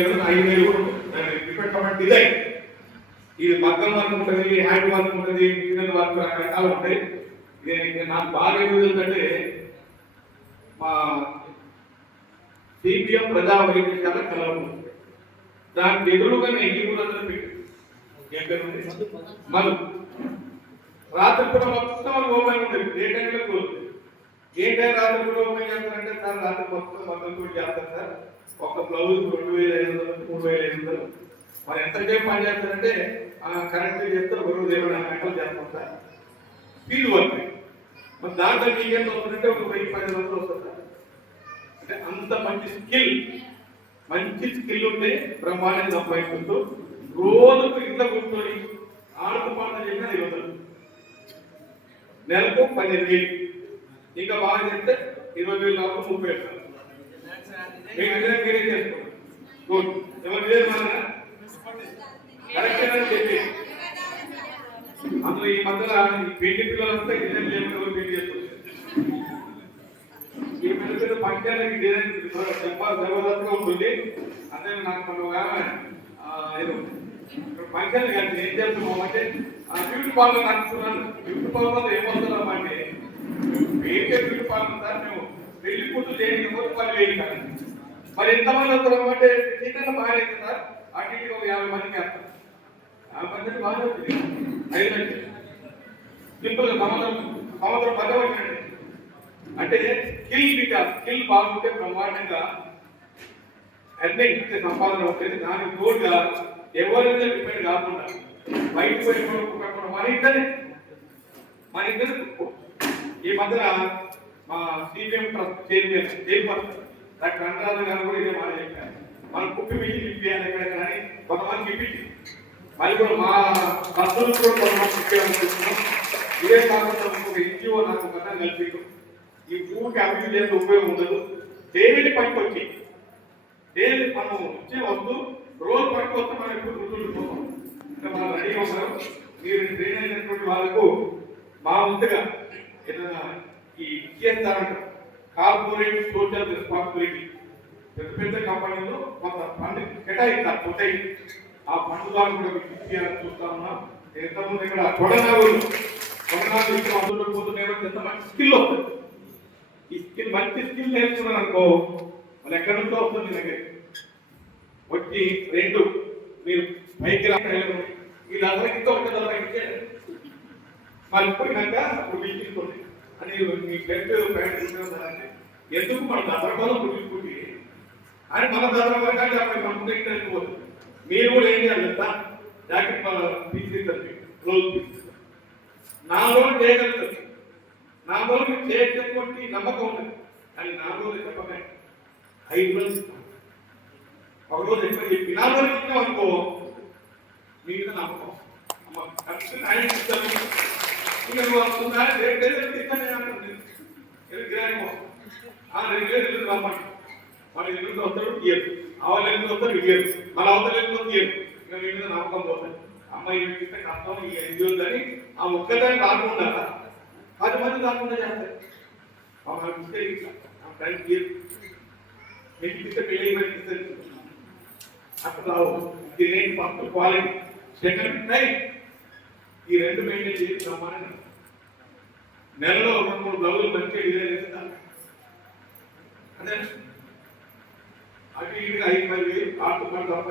5,000 కూడా ఉంటుంది. Depend upon design. ఇది మగ్గం వర్క్ ఉంటుంది, హ్యాండ్ వర్క్ ఉంటుంది, మిషన్ వర్క్ రకరకాలు ఉంటాయి. ఇది నాకు బాగా ఏమిటంటే మా సిపిఎం ప్రజా వైద్యశాల కలవడం దానికి ఎదురుగానే ఈ ఊరందరూ పెట్టి మధు రాత్రి కూడా మొత్తం ఓపెన్ ఉంటుంది. ఏ టైంలో క్లోజ్. ఏ టైం రాత్రి కూడా ఓపెన్ చేస్తారంటే సార్ రాత్రి మొత్తం మొత్తం చేస్తారు సార్. ఒక బ్లౌజ్ 2,500 3,500. మరి ఎంతసేపు పని చేస్తారంటే కరెక్ట్గా చేస్తారు. ఒక రోజు 20 గంటలు చేస్తాం సార్. ఫీల్డ్ వర్క్ మరి దాంట్లో మీకేం వస్తుందంటే ఒక 1,000-1,200 వస్తుంది సార్. అంటే అంత మంచి స్కిల్ ఉంటే బ్రహ్మాండంగా సంపాదించుకుంటూ రోజుకు ఇంట్లో కూర్చొని ఆడుతూ పాటలు చెప్పినా ఇవ్వదు. నెలకు 15,000. ఇంకా బాగా చేస్తే 20,000 కావచ్చు 30,000. మీరే చేసుకోండి. గుడ్. ఎవరు కరెక్ట్ అని చెప్పి అందులో ఈ మధ్యలో పెళ్లి పిల్లలంతా డిజైన్ చేయమని పెళ్లి చేస్తుంది. ఈ పిల్లలు పంచాలకి డిజైన్ జబర్దస్త్గా ఉంటుంది. అదే నాకు పంచాలు కానీ ఏం చేస్తున్నామంటే బ్యూటీ పార్లర్ అనుకున్నాను. బ్యూటీ పార్లర్ ఏమవుతున్నాం అంటే ఏంటంటే బ్యూటీ పార్లర్ సార్ మేము పెళ్లి కూతురు చేయకపోతే 10,000 కాదు. మరి ఎంతమంది వస్తున్నాం అంటే చిన్న బాగా అవుతుంది సార్. అటు ఇటు ఒక 50 మందికి వేస్తాం. 50 మందికి బాగా అవుతుంది. 5 లక్షలు సింపుల్గా సంవత్సరం పదవచ్చండి. అంటే స్కిల్ బాగుంటే బ్రహ్మాండంగా అన్ని సంపాదన ఉంటుంది. దానికి తోడుగా ఎవరైనా డిపెండ్ కాకుండా బయట మన ఇద్దరు ఈ మధ్యన మా సిపిఎం చైర్మన్ డాక్టర్ రంగరాజు గారు కూడా ఇదే మాట చెప్పారు. మనం కుప్పి మిషన్ ఇప్పియాలి ఎక్కడ కానీ కొంతమంది ఇప్పించి మళ్ళీ కూడా మా కర్నూలు కూడా కొంతమంది ఇప్పించాలనుకుంటున్నాం. ఇదే కాకుండా ఒక ఎన్జిఓ నాకు కన్నా కలిపి ఈ ఊరికి అభివృద్ధి చేసే ఉపయోగం ఉండదు. డైలీ పనికి వచ్చి డైలీ మనం వచ్చే వస్తూ రోజు పనికి వస్తే మనం ఎప్పుడు గుర్తుండిపోతాం. అంటే మనం రెడీగా ఉన్నాం. మీరు ట్రైన్ అయినటువంటి వాళ్ళకు మా వంతుగా ఏదైనా ఈ ఇచ్చేస్తారంట కార్పొరేట్ సోషల్ రెస్పాన్సిబిలిటీ పెద్ద పెద్ద కంపెనీలో కొంత ఫండ్ కేటాయిస్తారు. పోతాయి ఆ ఫండ్ ద్వారా కూడా మీకు ఇచ్చేయాలని చూస్తా ఉన్నాం. ఎంతమంది ఇక్కడ కొడనాగులు అందులో పోతున్నారో ఎంత మంచి స్కిల్ వస్తుంది. ఈ స్కిల్ మంచి స్కిల్ నేర్చుకున్నాను అనుకో వాళ్ళు ఎక్కడి నుంచో వస్తుంది మీ దగ్గర వచ్చి 2 మీరు పైకి వీళ్ళందరికీ ఒక మరి పోయినాక అప్పుడు మీకు తీసుకోండి అని మీ బెడ్ అంటే ఎందుకు మన దసరా పుట్టించుకుంటే అని మన దసరా వరకంటే అక్కడ మన ముందు వెళ్ళిపోతుంది. మీరు కూడా ఏం చేయాలి కదా జాకెట్ తీసుకుంటుంది క్లోజ్ తీసుకుంటారు. నా రోజు చేయగలుగుతుంది. నా రోజు మీరు చేయటువంటి నమ్మకం ఉంటుంది. కానీ నా రోజు చెప్పక 5 రోజులు ఒక రోజు ఎక్కువ చెప్పి 4 రోజులు ఇచ్చాం అనుకో మీ మీద నమ్మకం అమ్మ ఖర్చు ఆయన ఇస్తాను. ఇంకా నువ్వు వస్తుందా రేపు ఇస్తానే అంటుంది. గిరాకీ 2 రోజులు రమ్మండి. మన ఎన్ని వస్తాడు ఇయర్ అవతల ఎన్ని వస్తాడు ఇయర్ మన అవతల ఎన్ని వస్తుంది ఇయర్. ఇంకా మీ మీద నమ్మకం పోతుంది. అమ్మాయి ఇస్తే కష్టం ఈ ఎన్జిఓ అని ఆ ఒక్కదాన్ని రాకుండా 10 మంది రాకుండా చేస్తారు. ఇస్తే పెళ్లి అప్పుడు రావు. ఇది నేను ఫస్ట్ క్వాలిటీ. సెకండ్ టైం ఈ 2 మెయింటైన్ చేసి రమ్మని నెలలో 2-3 బ్లౌజులు మంచిగా డిజైన్ చేస్తాను. అదే అటు ఇటుగా 5,000 ఆడుతున్నారు తప్ప